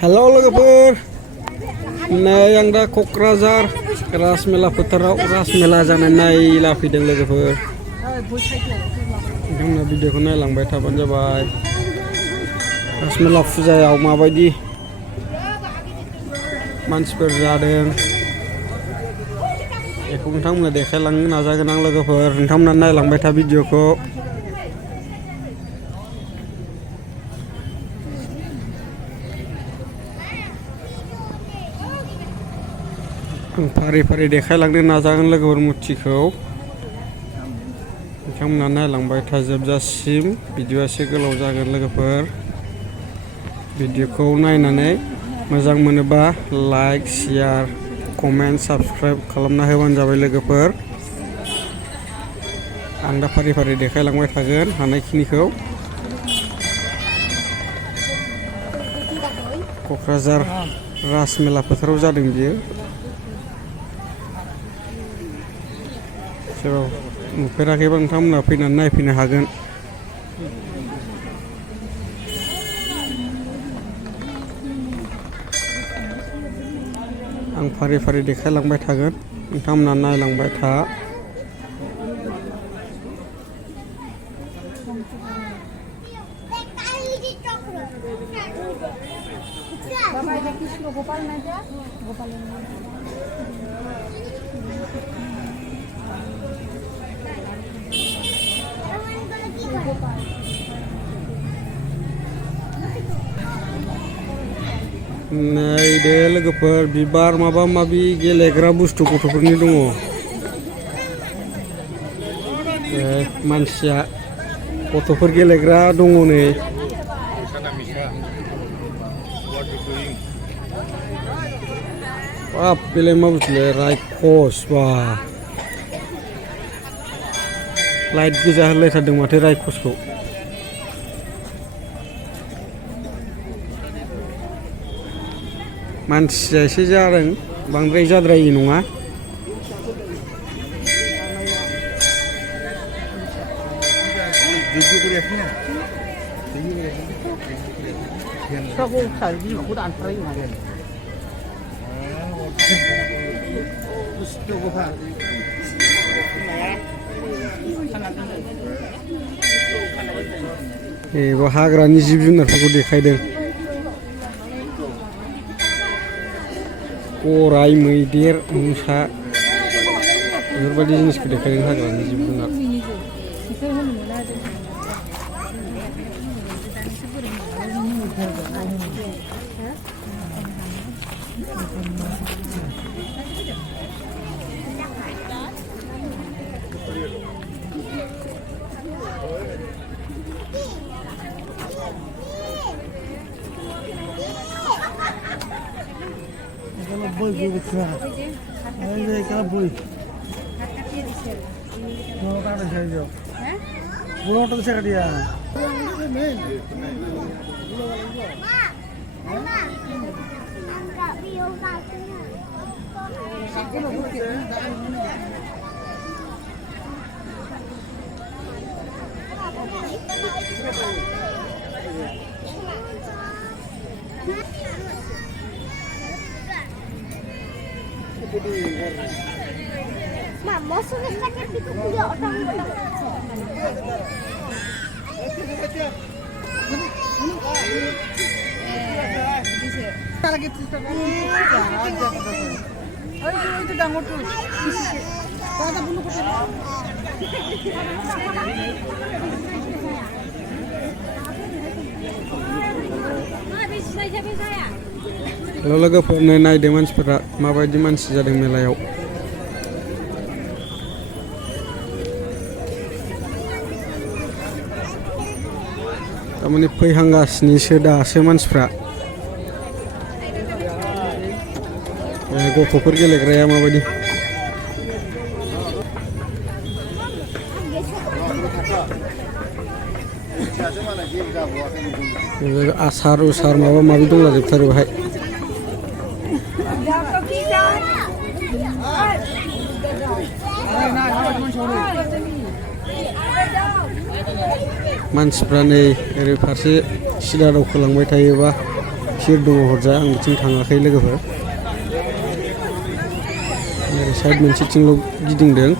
Halo लोगोफोर नै आं दा क'क्राझार राजमेला फोथाराव राजमेला जानाय नायला फैदों लोगोफोर नोंथांमोना भिडिअखौ नायलांबाय थाबानो जाबाय राजमेला फुजायाव माबायदि मानसिफोर जादों बेखौ नोंथांमोना देखायलांनो नाजागोन आं लोगोफोर नोंथांमोना नायलांबाय था भिडिअखौ फारि फारि देखायलांनो नाजागोन लोगोफोर मुर्तिखौ नोंथांमोना नायलांबाय था जोबजासिम भिडिअआ एसे गोलाव जागोन लोगोफोर भिडिअखौ नायनानै मोजां मोनोबा लाइक शेयार कमेन्ट साबस्क्राइब खालामना होबानो जाबाय लोगोफोर आं दा फारि फारि देखायलांबाय थागोन हानायखिनिखौ क'क्राझार राजमेला फोथाराव जादों बियो जेराव नुफेराखैबा नोंथांमोना फैनानै नायफैनो हागोन आं फारि फारि देखायलांबाय थागोन नोंथांमोना नायलांबाय था नायदो लोगोफोर बिबार माबा माबि गेलेग्रा बुस्थु गथ'फोरनि दङ मानसिया गथ'फोर गेलेग्रा दङ नै बाप बेलाय मा बुस्थुलै रायखस बा लाइट गोजा होलायथारदों माथो रायखसखौ मानसिया एसे जादों बांद्राय जाद्रायै नङा एबा हाग्रानि जिब जुनारफोरखौ देखायदों गराइ मैदेर मोसा बेफोरबायदि जिनिसखौ देखायदों हाग्रानि जिब जुनार Boy, boy, boy. Ini kan boy. Mau apa nih saya? Mau apa saya dia? Mama sudah sakit itu punya orang. Lagi itu dangur tuh. Kalau bunuh Halo लोगोफोर नायदो मानसिफोरा माबायदि मानसि जादों मेलायाव तारमाने फैहांगासिनोसो दासो मानसिफ्रा गथ'फोर गेलेग्राया माबायदि आसार उसार माबा माबि दंलाजोबथारो बेहाय मानसिफ्रा नै ओरै फारसे सिदा दावखोलांबाय थायोबा बिसोर दङ हरजा आं बिथिं थाङाखै लोगोफोर ओरै साइड मोनसेथिंल' गिदिंदों